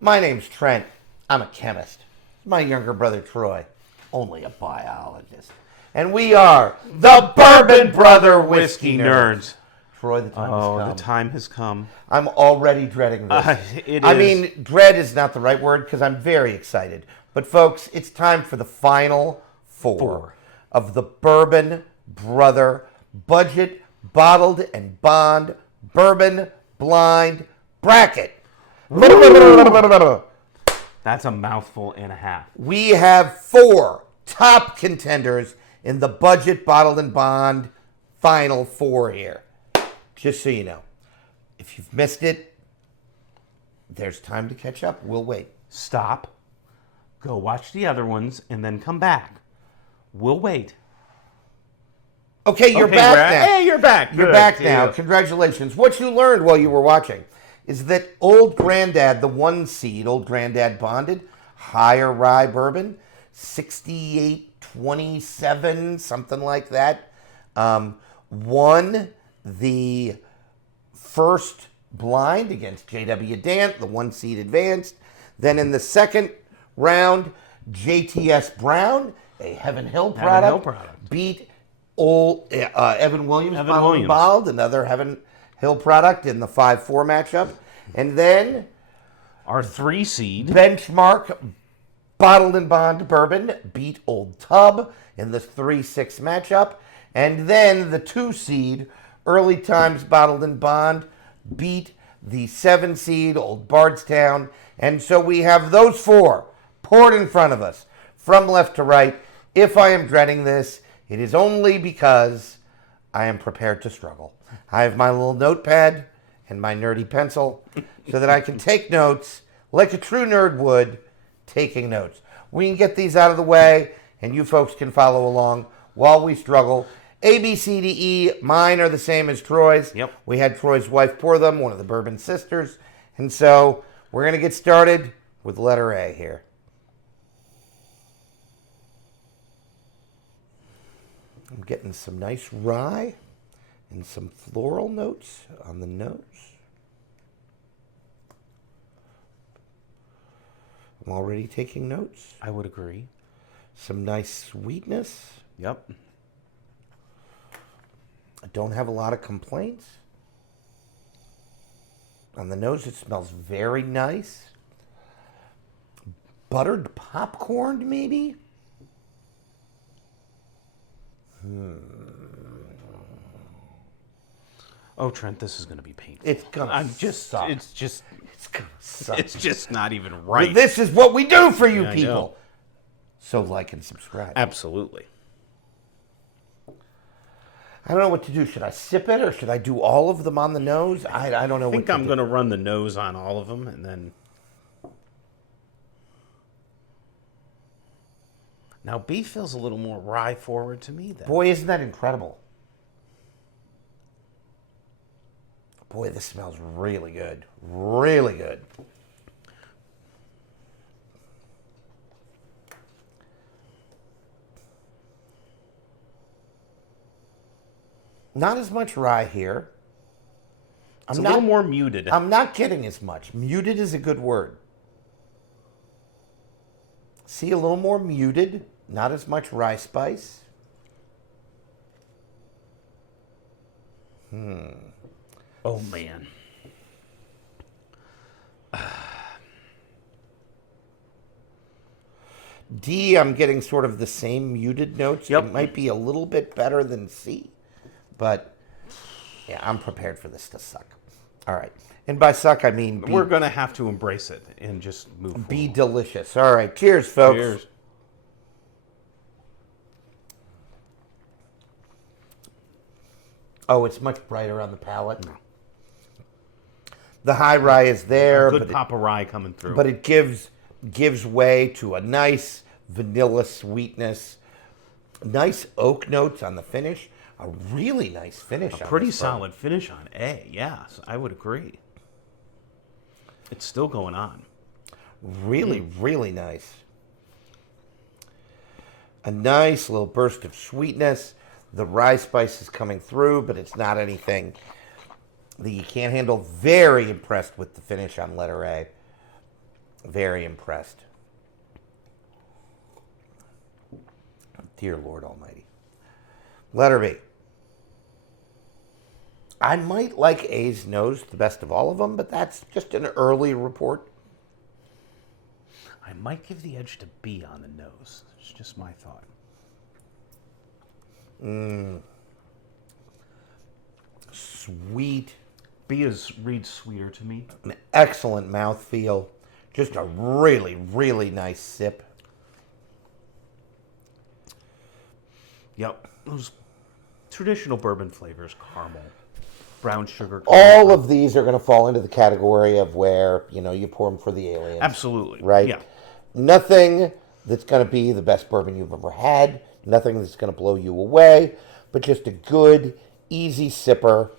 My name's Trent. I'm a chemist. My younger brother Troy, only a biologist. And we are the Bourbon Brother Whiskey Nerds. Troy, the time has come. The time has come. I'm already dreading this. I mean, dread is not the right word because I'm very excited. But folks, it's time for the final four of the Bourbon Brother Budget Bottled and Bond Bourbon Blind Bracket. That's a mouthful and a half. We have four top contenders in the Budget Bottled and Bond Final Four here. Just so you know. If you've missed it, there's time to catch up. We'll wait. Stop. Go watch the other ones and then come back. We'll wait. Okay, you're back now. Hey, you're back. You're Good. back now. Yeah. Congratulations. What you learned while you were watching is that Old Grandad, the one seed, Old Grandad Bonded, higher rye bourbon, 68-27, something like that, won the first blind against J.W. Dant, the one seed advanced. Then in the second round, JTS Brown, a Heaven Hill product, beat old Evan Williams, Bottled, another Heaven Hill product in the 5-4 matchup. And then our 3 seed Benchmark Bottled and Bond Bourbon beat Old Tub in the 3-6 matchup. And then the 2 seed Early Times Bottled and Bond beat the 7 seed Old Bardstown. And so we have those four poured in front of us from left to right. If I am dreading this, it is only because I am prepared to struggle. I have my little notepad and my nerdy pencil so that I can take notes like a true nerd would, taking notes. We can get these out of the way, and you folks can follow along while we struggle. A, B, C, D, E, mine are the same as Troy's. Yep. We had Troy's wife pour them, one of the Bourbon sisters. And so we're going to get started with letter A here. I'm getting some nice rye and some floral notes on the nose. I'm already taking notes. I would agree. Some nice sweetness. Yep. I don't have a lot of complaints. On the nose, it smells very nice. Buttered popcorn, maybe? Oh, Trent, this is going to be painful. It's gonna suck. It's gonna suck. It's just not even right. But this is what we do for you Yeah, I people. know. So like and subscribe. Absolutely. I don't know what to do. Should I sip it or should I do all of them on the nose? I don't know I think what to I'm do. going to run the nose on all of them and then... Now, B feels a little more rye forward to me then. Boy, isn't that incredible? Boy, this smells really good. Really good. Not as much rye here. It's a little more muted. I'm not getting as much. Muted is a good word. See, a little more muted. Not as much rye spice. Oh, man. D, I'm getting sort of the same muted notes. Yep. It might be a little bit better than C, but yeah, I'm prepared for this to suck. All right. And by suck, I mean We're going to have to embrace it and just move forward. be delicious. All right. Cheers, folks. Cheers. Oh, it's much brighter on the palate. The high rye is there, Good pop of rye coming through. but it gives way to a nice vanilla sweetness, nice oak notes on the finish, a really nice finish. A pretty solid finish on A, yes, I would agree. It's still going on. Really, really nice. A nice little burst of sweetness. The rye spice is coming through, but it's not anything that you can't handle. Very impressed with the finish on letter A. Very impressed. Dear Lord Almighty. Letter B. I might like A's nose the best of all of them, but that's just an early report. I might give the edge to B on the nose. It's just my thought. Sweet. B reads sweeter to me. An excellent mouthfeel. Just a really, really nice sip. Yep. Those traditional bourbon flavors, caramel, brown sugar. All of these are going to fall into the category of where, you pour them for the aliens. Absolutely. Right? Yeah. Nothing that's going to be the best bourbon you've ever had. Nothing that's going to blow you away. But just a good, easy sipper.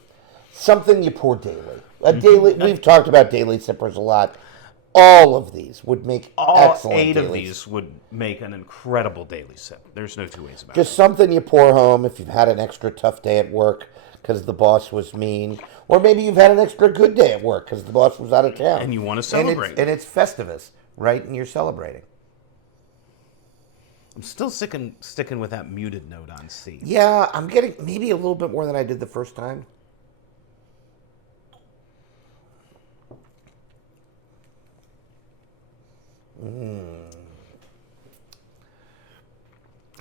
Something you pour daily. We've talked about daily sippers a lot. All of these would make excellent All 8 of dailies. these would make an incredible daily sip. There's no two ways about Just it. something you pour home if you've had an extra tough day at work because the boss was mean. Or maybe you've had an extra good day at work because the boss was out of town. And you want to celebrate. And it's Festivus, right? And you're celebrating. I'm still sticking with that muted note on C. Yeah, I'm getting maybe a little bit more than I did the first time.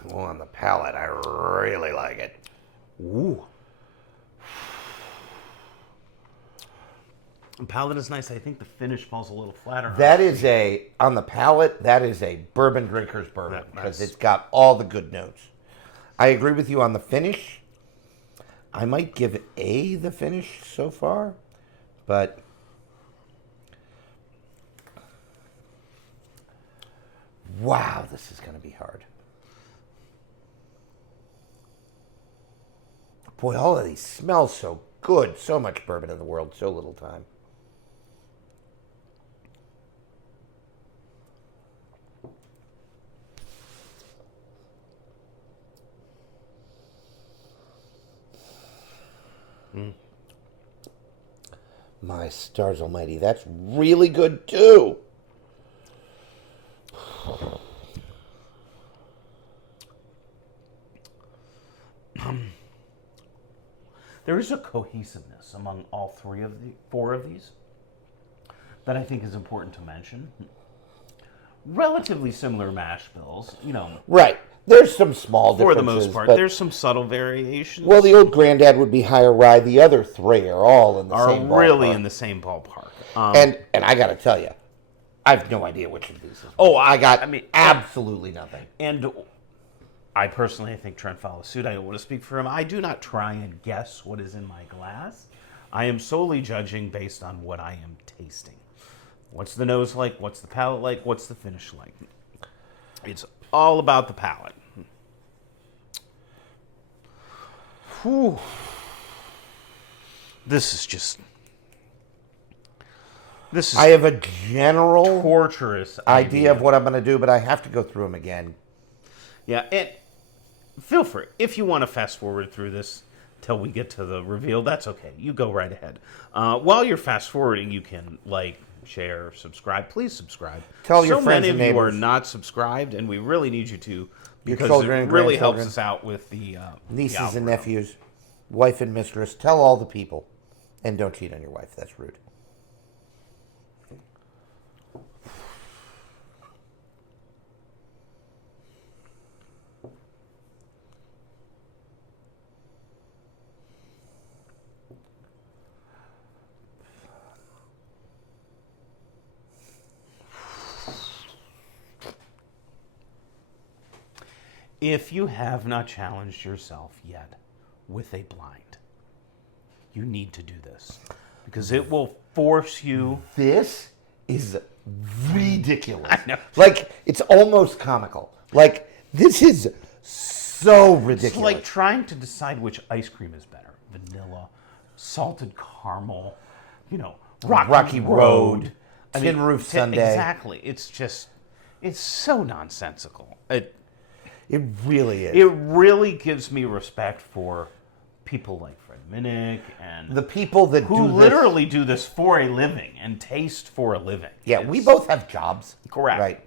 Well, on the palate, I really like it. Ooh. The palate is nice. I think the finish falls a little flatter. On the palate, that is a bourbon drinker's bourbon Yeah, because nice. it's got all the good notes. I agree with you on the finish. I might give it A, the finish so far, but wow, this is going to be hard. Boy, all of these smell so good. So much bourbon in the world, so little time. My stars almighty, that's really good too. There is a cohesiveness among all 4 of these that I think is important to mention. Relatively similar mash bills, Right. There's some small for differences. the most part. But, There's some subtle variations. well, the old granddad would be higher rye. The other 3 are all in the same ballpark. are really in the same ballpark. And I got to tell you, I have no idea which of these is. I mean, absolutely nothing. And I personally, I think Trent follows suit. I don't want to speak for him. I do not try and guess what is in my glass. I am solely judging based on what I am tasting. What's the nose like? What's the palate like? What's the finish like? It's all about the palate. Whew. This is I have a general torturous idea of what I'm going to do, but I have to go through them again. Yeah, and feel free. If you want to fast forward through this till we get to the reveal, that's okay. You go right ahead. While you're fast forwarding, you can like, share, subscribe. Please subscribe. Tell your friends many and of you are neighbors. not subscribed, and we really need you to because children it and really helps grandchildren. us out with the Nieces the and algorithm. nephews, wife and mistress. Tell all the people. And don't cheat on your wife. That's rude. If you have not challenged yourself yet with a blind, you need to do this because it will force you. This is ridiculous. I know. Like, it's almost comical. Like, this is so ridiculous. It's like trying to decide which ice cream is better: vanilla, salted caramel, Rocky Road, Tin Roof Sundae. Exactly. It's so nonsensical. It really is. It really gives me respect for people like Fred Minnick and The people that who do this, literally do this for a living and taste for a living. yeah, we both have jobs. Correct. Right.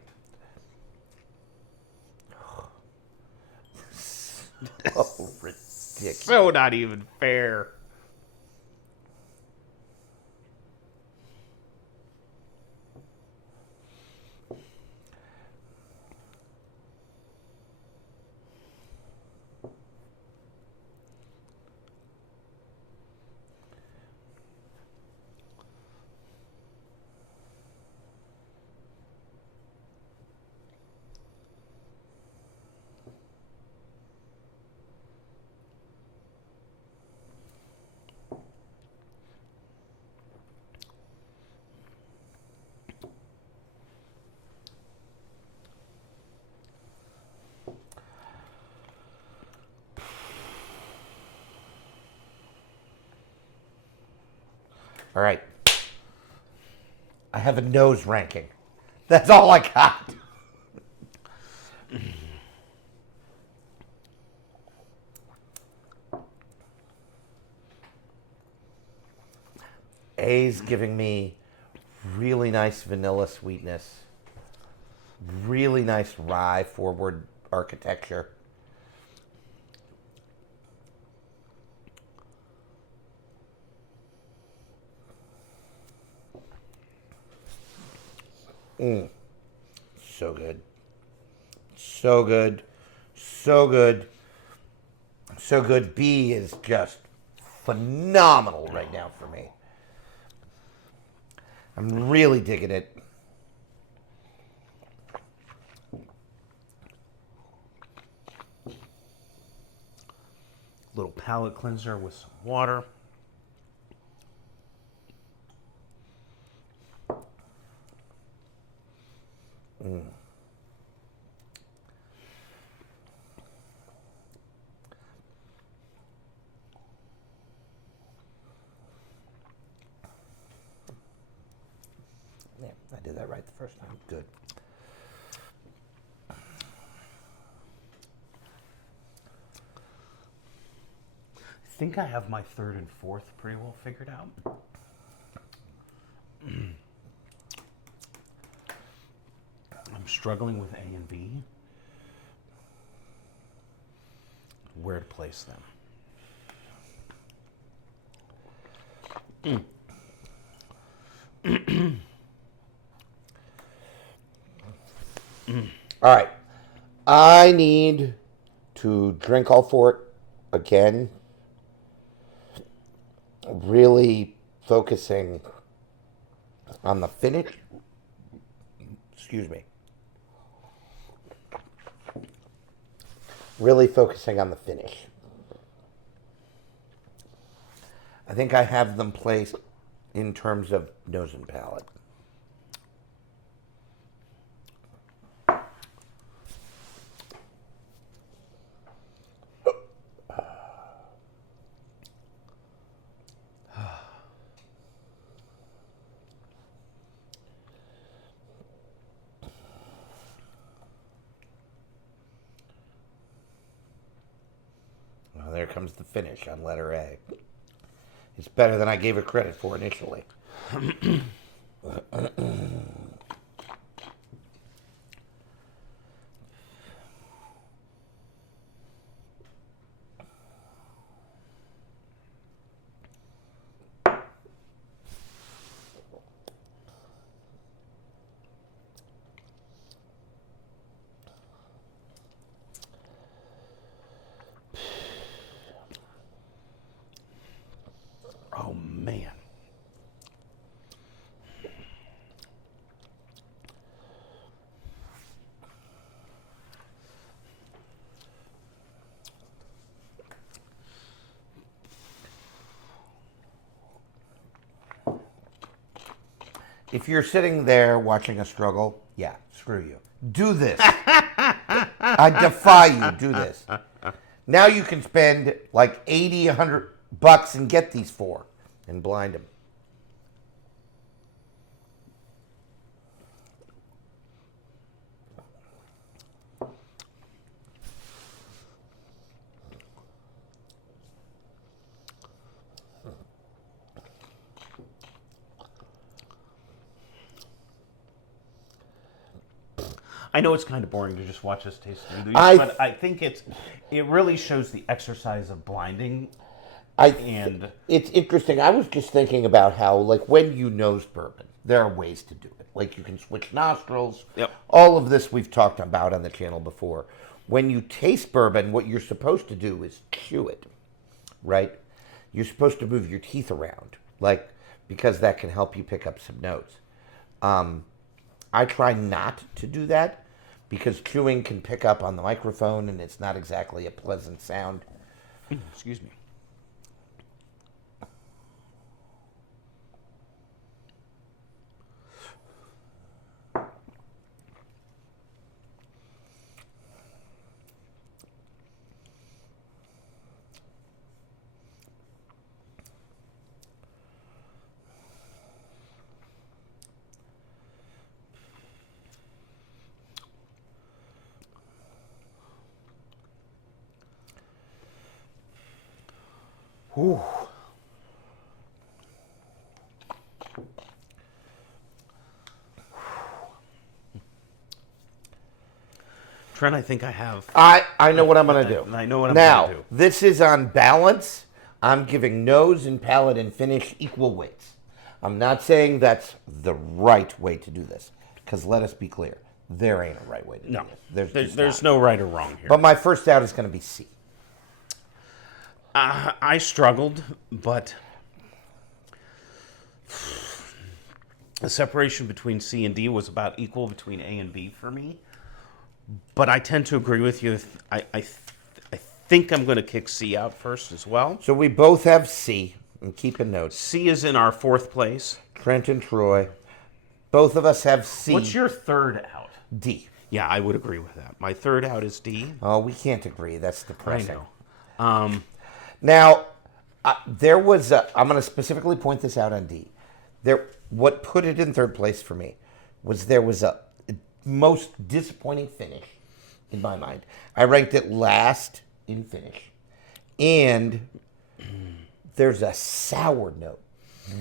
Oh, ridiculous. So not even fair. All right. I have a nose ranking. That's all I got. A's giving me really nice vanilla sweetness, really nice rye forward architecture. So good. So good. So good. So good. B is just phenomenal right now for me. I'm really digging it. Little palate cleanser with some water. Yeah, I did that right the first time. Good. I think I have my third and fourth pretty well figured out. I'm struggling with A and B. Where to place them. All right. I need to drink all four again. Really focusing on the finish. Excuse me. Really focusing on the finish. I think I have them placed in terms of nose and palate. Well, there comes the finish on letter A. It's better than I gave it credit for initially. Oh, man. If you're sitting there watching a struggle, yeah, screw you. Do this. I defy you. Do this. Now you can spend like 80, $100 and get these four and blind them. I know it's kind of boring to just watch us taste smoothies, I but I think it really shows the exercise of blinding. It's interesting. I was just thinking about how, like, when you nose bourbon, there are ways to do it. Like, you can switch nostrils. Yep. All of this we've talked about on the channel before. When you taste bourbon, what you're supposed to do is chew it, right? You're supposed to move your teeth around, like, because that can help you pick up some notes. I try not to do that because chewing can pick up on the microphone and it's not exactly a pleasant sound. Excuse me. Whew. Trent, I think I have. I know what I'm going to do. I know what I'm now, going to do. This is on balance. I'm giving nose and palate and finish equal weights. I'm not saying that's the right way to do this, because let us be clear, there ain't a right way to do this. There's no right or wrong here. But my first out is going to be C. I struggled, but the separation between C and D was about equal between A and B for me. But I tend to agree with you. I think I'm going to kick C out first as well. So we both have C. I'm keeping notes. C is in our fourth place. Trent and Troy. Both of us have C. What's your third out? D. Yeah, I would agree with that. My third out is D. Oh, we can't agree. That's depressing. I know. Now, there was I'm going to specifically point this out on D. What put it in third place for me was there was a most disappointing finish in my mind. I ranked it last in finish. And there's a sour note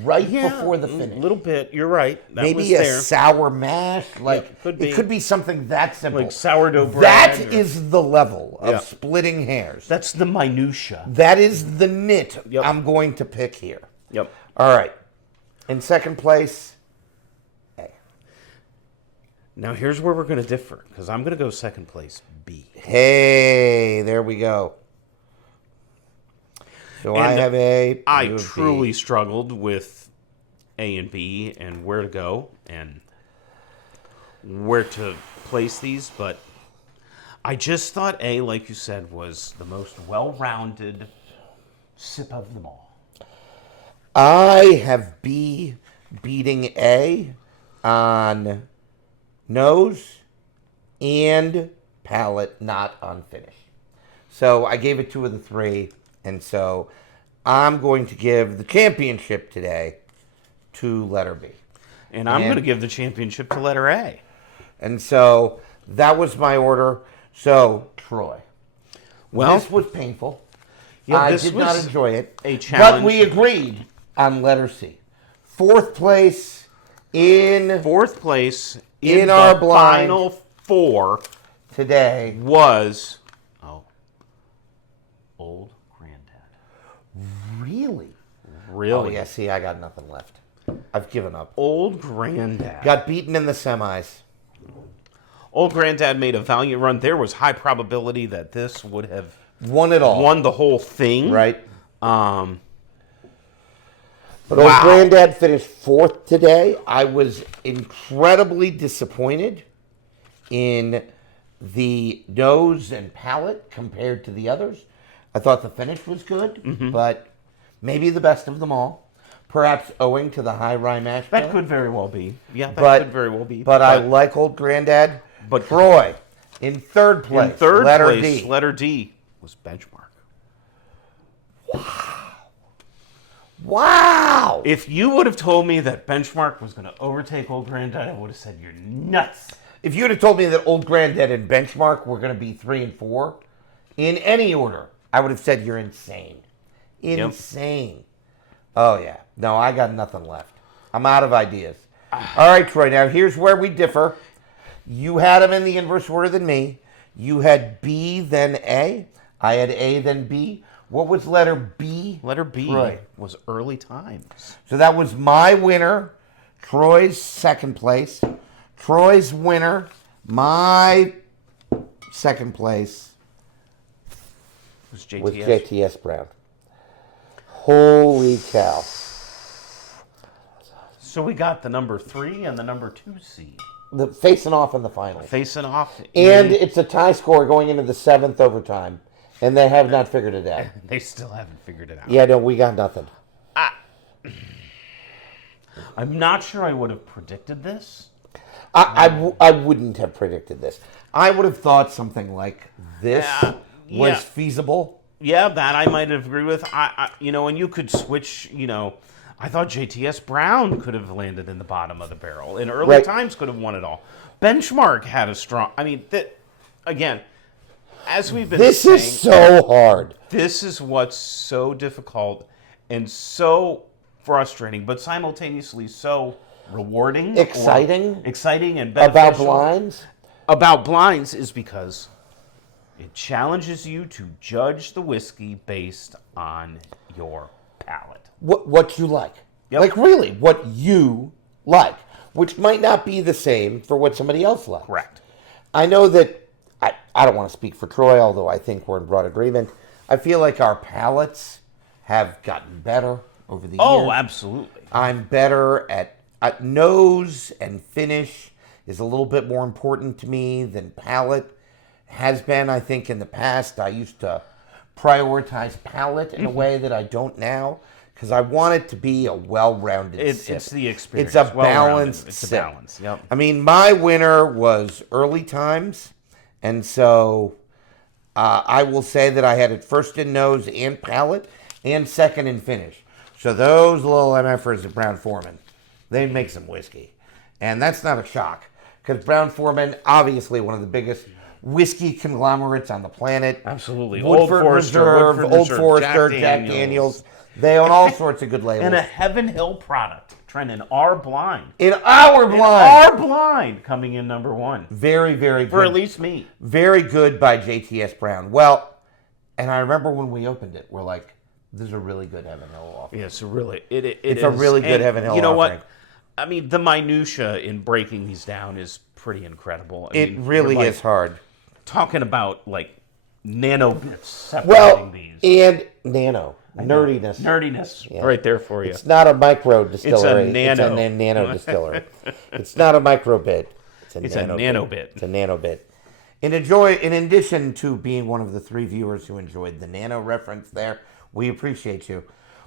right before the finish. A little bit. You're right. That Maybe was a there. sour mash. Like it could be something that simple. Like sourdough bread. That is the level of splitting hairs. That's the minutia. That is the nit I'm going to pick here. Yep. All right. In second place, A. Now here's where we're going to differ, because I'm going to go second place, B. Hey, there we go. So And I have A. I you have truly B. struggled with A and B and where to go and where to place these, but I just thought A, like you said, was the most well-rounded sip of them all. I have B beating A on nose and palate, not on finish. So I gave it 2 of the 3, and so I'm going to give the championship today to letter B. And I'm going to give the championship to letter A. And so that was my order. So, Troy. Well, this was painful. Yeah, I this did was not enjoy it. a challenge. But we agreed on letter C. Fourth place in our blind final 4 today was Old Granddad. Really? Really? Oh, yeah, see, I got nothing left. I've given up. Old Granddad. Got beaten in the semis. Old Granddad made a valiant run. There was high probability that this would have Won it all. won the whole thing. Right. Um, But Old Granddad finished 4th today. I was incredibly disappointed in the nose and palate compared to the others. I thought the finish was good, but maybe the best of them all. Perhaps owing to the high rye mash bill. that could very well be. Yeah, that could very well be. But I like Old Granddad. But Troy, in third place, in third letter place, D. letter D was Benchmark. Wow! If you would have told me that Benchmark was going to overtake Old Granddad, I would have said you're nuts. If you would have told me that Old Granddad and Benchmark were going to be 3 and 4, in any order, I would have said you're insane. Insane. Oh, yeah. No, I got nothing left. I'm out of ideas. All right, Troy, now here's where we differ. You had them in the inverse order than me. You had B, then A. I had A, then B. What was letter B? Letter B Troy. was early times. So that was my winner. Troy's second place. Troy's winner. My second place Was JTS. was JTS Brown. Holy cow. So we got the number 3 and the number 2 seed Facing off in the finals. facing off. And it's a tie score going into the 7th overtime. And they have not figured it out. They still haven't figured it out. Yeah, no, we got nothing. I'm not sure I would have predicted this. I wouldn't have predicted this. I would have thought something like this was Yeah. feasible. Yeah, that I might have agreed with. And you could switch. I thought JTS Brown could have landed in the bottom of the barrel. In early Right. times, could have won it all. Benchmark had a strong. Again, as we've been This saying, is so hard. this is what's so difficult and so frustrating, but simultaneously so rewarding, exciting, and beneficial About blinds? about blinds is because it challenges you to judge the whiskey based on your palate. What you like. Yep. Like, really, what you like. Which might not be the same for what somebody else likes. Correct. I know that, I don't want to speak for Troy, although I think we're in broad agreement. I feel like our palates have gotten better over the years. Oh, absolutely. I'm better at nose and finish is a little bit more important to me than palate has been. I think in the past I used to prioritize palate in a way that I don't now because I want it to be a well-rounded sip. It's the experience. It's a Well-rounded. balanced It's a sip. balance. Yep. I mean, my winner was early times, and so I will say that I had it first in nose and palate and second in finish. So those little MFers at Brown Foreman, they make some whiskey. And that's not a shock because Brown Foreman, obviously one of the biggest whiskey conglomerates on the planet. Absolutely. Woodford Reserve, Old Forester, Jack Daniels. They own all sorts of good labels. And a Heaven Hill product, Trenton, our blind. In our blind. Our blind coming in number 1. Very, very good. For at least me. Very good by JTS Brown. Well, and I remember when we opened it, we're like, this is a really good Heaven Hill offering. Yeah, so really, it's It's a really good Heaven Hill You know offering. what? I mean, the minutia in breaking these down is pretty incredible. It really we're, is hard. Talking about, nanobits separating Well, these. and nano. Nerdiness. Nerdiness. Right there for you. It's not a micro distillery. nano. It's a nano distillery. It's not a microbit. It's a nanobit. It's a nanobit. In addition to being one of the 3 viewers who enjoyed the nano reference there, we appreciate you.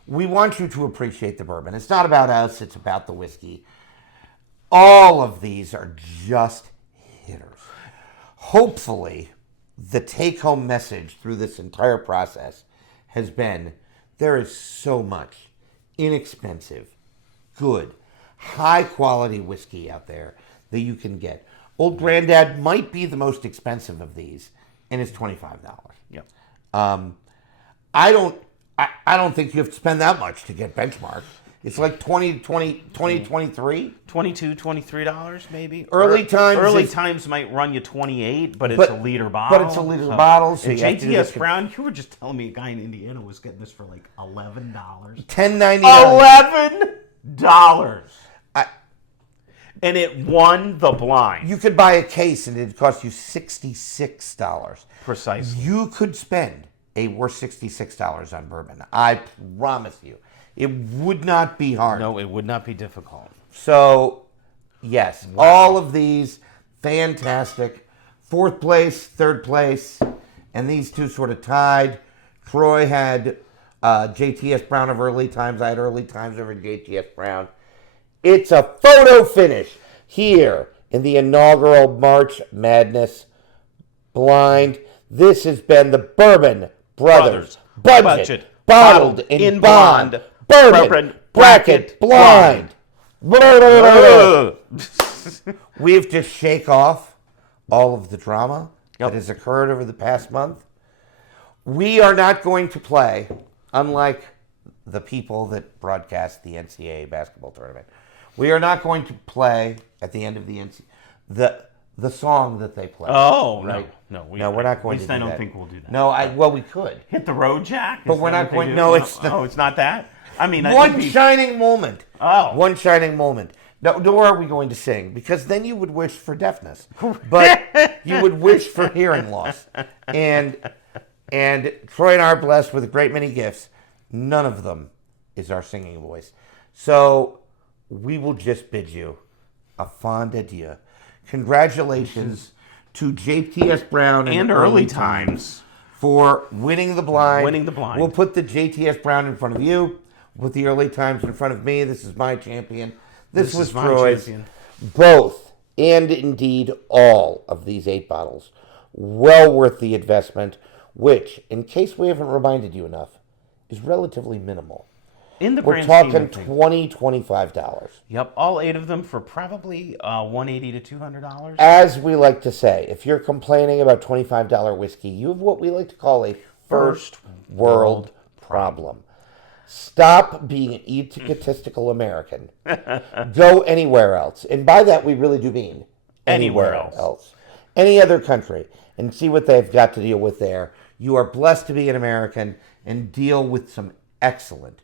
We want you to appreciate the bourbon. It's not about us. It's about the whiskey. All of these are just hitters. Hopefully, the take-home message through this entire process has been there is so much inexpensive, good, high-quality whiskey out there that you can get. Old Granddad might be the most expensive of these, and it's $25. Yep. I don't think you have to spend that much to get Benchmark. It's like 23 $22, $23 maybe. Early times times might run you $28, but it's a liter bottle. But it's a liter bottle. So and you have to do JTS this- Brown, you were just telling me a guy in Indiana was getting this for $11. $10.99. $11. And it won the blind. You could buy a case and it'd cost you $66. Precisely. You could spend a worth $66 on bourbon. I promise you. It would not be hard. No, it would not be difficult. So, yes, all of these, fantastic. 4th place, 3rd place, and these two sort of tied. Troy had JTS Brown of early times. I had early times over JTS Brown. It's a photo finish here in the inaugural March Madness blind. This has been the Bourbon Brothers Budget Bottled in Bond Bourbon Bracket Blind. We have to shake off all of the drama that has occurred over the past month. We are not going to play, unlike the people that broadcast the NCAA basketball tournament. We are not going to play at the end of the the song that they play. Oh, right? no, No, we're not going At least to do I don't that. think we'll do that. No, well, we could. Hit the road, Jack. But Is we're that not what they going- do? no, it's the- Oh, it's not that. I mean, One shining moment. Oh. One shining moment. Now, nor are we going to sing, because then you would wish for deafness. But you would wish for hearing loss. And Troy and I are blessed with a great many gifts. None of them is our singing voice. So we will just bid you a fond adieu. Congratulations to JTS Brown and early times for winning the blind. Winning the blind. We'll put the JTS Brown in front of you. We'll put the early times in front of me. This is my champion. This was is my Troy's. champion. Both, and indeed all of these 8 bottles, well worth the investment, which, in case we haven't reminded you enough, is relatively minimal. In the We're grand scheme talking of things. $20-$25. Yep, all 8 of them for probably $180 to $200. As we like to say, if you're complaining about $25 whiskey, you have what we like to call a first world problem. Stop being an egotistical American. Go anywhere else. And by that, we really do mean Anywhere else. Any other country, and see what they've got to deal with there. You are blessed to be an American and deal with some excellent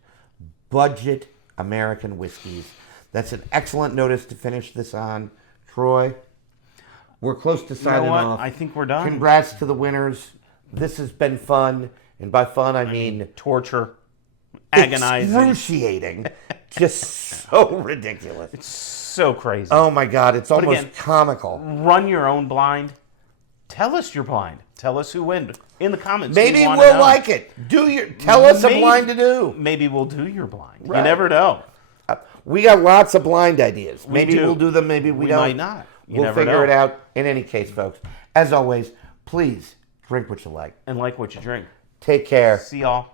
budget American whiskeys. That's an excellent notice to finish this on. Troy, we're close to signing what? off. I think we're done. Congrats to the winners. This has been fun. And by fun, I mean Torture. Agonizing. excruciating. Just so ridiculous. So crazy. Oh my God, it's almost again, comical. Run your own blind. Tell us you're blind. Tell us who wins in the comments. Maybe We wanna we'll know. like it. Tell us a Maybe- blind to do. Maybe we'll do your blind. Right. You never know. We got lots of blind ideas. Maybe do. we'll do them, maybe we We don't. might not. You We'll never figure know. it out. In any case, folks, as always, please drink what you like. And like what you drink. Take care. See y'all.